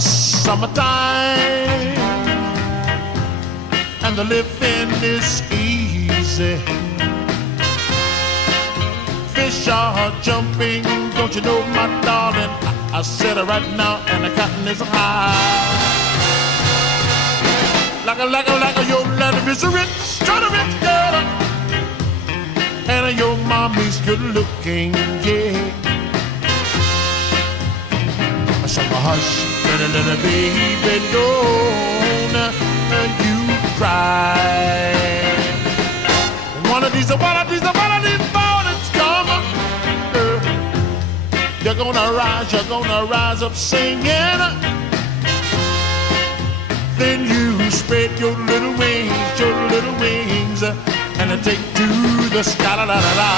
summertime, and the living is easy. Fish are jumping, don't you know, my darling? I said it right now, and the cotton is high. Like a, your daddy is a rich, kind of rich girl, and your mommy's good looking, yeah. So hush, little baby, don't you cry. One of these mornings come, you're gonna rise up singing. Then you spread your little wings, and take to the sky, la la la la.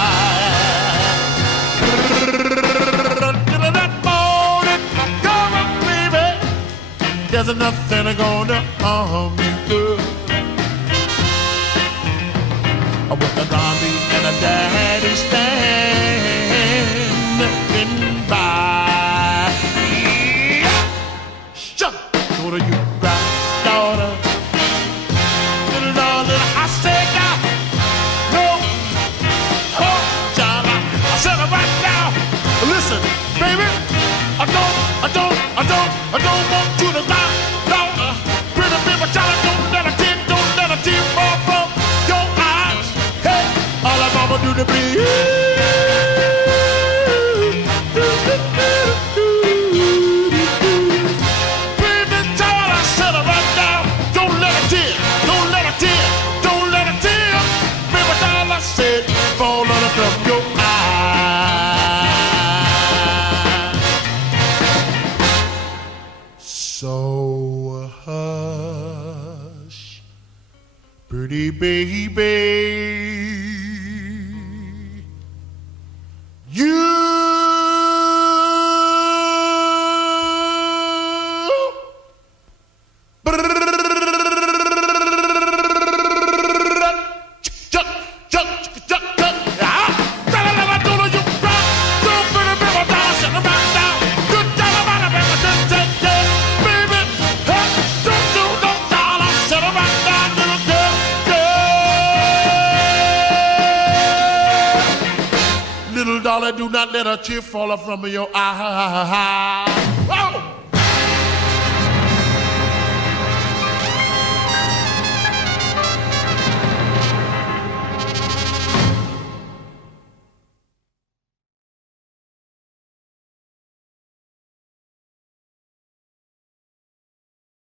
There's nothing gonna harm you, girl. With the mommy and the daddy standing by. Shut up, daughter, you cry, daughter. Little daughter, I said now, no, oh, child, I said it right now. Listen, baby, I don't want you to die. Pretty baby, child, don't let a tear fall from your eyes. Hey, all I'm gonna do to bleed. Baby, child, I said it right now. Don't let a tear. Baby, child, I said, fall from your eyes. So hush, pretty baby, you little dollar, do not let a tear fall from your eye. Whoa!